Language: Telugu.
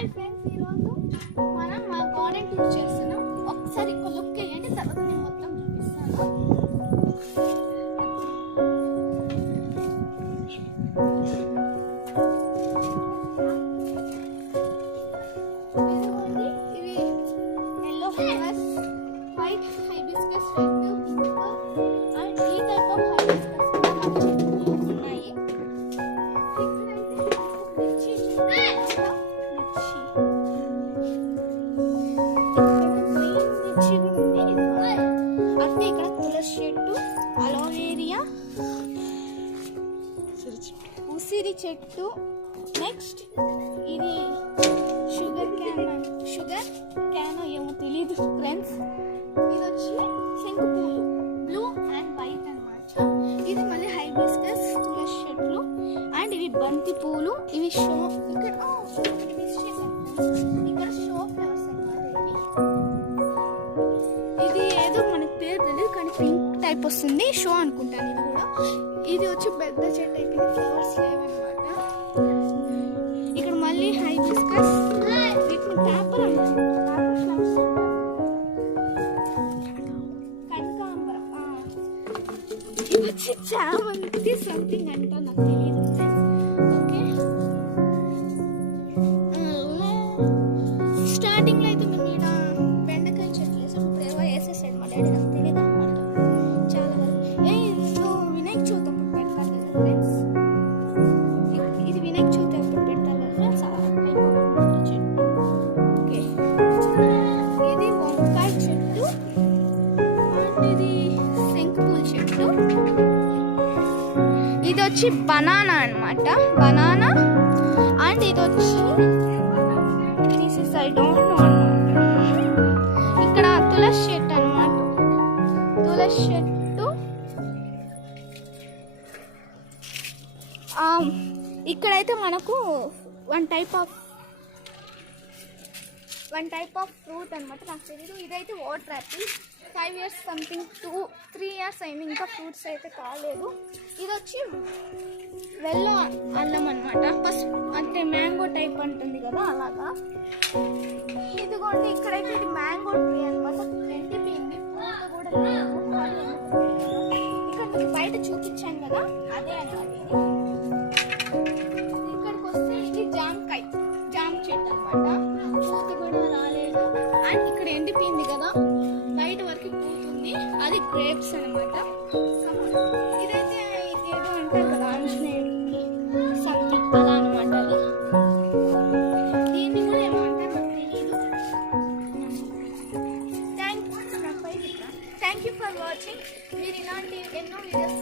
హాయ్ ఫ్రెండ్స్, ఈరోజు మనం మా గార్డెన్ టూర్ చేస్తున్నాం. ఒకసారి ఒక లుక్ వేయండి, తర్వాత నేను మొత్తం చూపిస్తాను. ఇవి yellow flowers, white hibiscus, red, pink and ఈ టైప్ ఆఫ్ హైబిస్కస్ ఉన్నాయి. అట్టే ఇక్కడ తులసి చెట్టు, అలోవేరియా, ఉసిరి చెట్టు, నెక్స్ట్ ఇది షుగర్ క్యాన్ ఏమో తెలీదు ఫ్రెండ్స్. ఇది వచ్చి శంకు పూలు, బ్లూ అండ్ వైట్ అన్నమాట. ఇది మళ్ళీ హైబిస్కస్, తులసి చెట్లు అండ్ ఇవి బంతి పూలు. ఇవి షో ఇక్కడ ఇక్కడ షో ఫ్లవర్స్ అన్నమాట. ఇది ఏదో మనకు పేరు తెలియదు కానీ పింక్ టైప్ వస్తుంది, షో అనుకుంటాను. ఇది కూడా ఇది వచ్చి పెద్ద చెట్టు అయిపోయింది, ఫ్లవర్స్ లేవన్నమాట. ఇక్కడ మళ్ళీ హైబిస్కస్, వీటిని పేపర్ అంటారు, కనకాంబరం. ఇది వచ్చి చామంతి సంథింగ్ అంట, నాకు తెలియదు. ఓకే, స్టార్టింగ్ లో అయితే మేము ఇక్కడ బెండకాయ చెట్లు వేసాం, ఇప్పుడు ఏవో వేసేసాడు మా డాడీ, నాకు తెలియదు అన్నమాట. చాలా వరకు వినాయక చవితి అప్పుడు పెడతారు కదా ఫ్రెండ్స్, ఇది వినాయక చవితి అప్పుడు పెడతారు కదా ఫ్రెండ్స్, అలా చెట్టు. ఓకే, ఇది వంకాయ చెట్టు అండ్ ఇది శంకుపూల చెట్టు. ఇది వచ్చి బనానా అన్నమాట, బనానా. అండ్ ఇది వచ్చి I don't know అన్నమాట. ఇక్కడ తులసి చెట్టు అన్నమాట, తులసి చెట్టు. ఇక్కడైతే మనకు వన్ టైప్ ఆఫ్ ఫ్రూట్ అనమాట, నాకు తెలీదు. ఇదైతే water Apple, 5 years something, 3 years అయింది, ఇంకా ఫ్రూట్స్ అయితే కాలేదు. ఇది వచ్చి వెల్లో అల్లం అనమాట, అంటే మ్యాంగో టైప్ అంటుంది కదా అలాగా. ఇదిగోండి, ఇక్కడైతే ఇది మ్యాంగో ట్రీ అనమాట, ఎండిపోయింది, పూత కూడా లేదు. ఇక్కడ మీకు బయట చూపించాను కదా, అదే అనమాట. ఇక్కడికి వస్తే ఇది జామ చెట్టు అనమాట, పూత కూడా రాలేదు. అండ్ ఇక్కడ ఎండిపోయింది కదా, బయట వరకు పూతుంది, అది గ్రేప్స్ అనమాట. ఇదైతే ఏదో అంటారు కదా ఆంజనేయుడికి సంథింగ్ అలా అనమాట. అది దీన్ని కూడా ఏమో అంటారు, నాకు తెలియదు. Thank you for watching. మీరు ఇలాంటి ఎన్నో వీడియోస్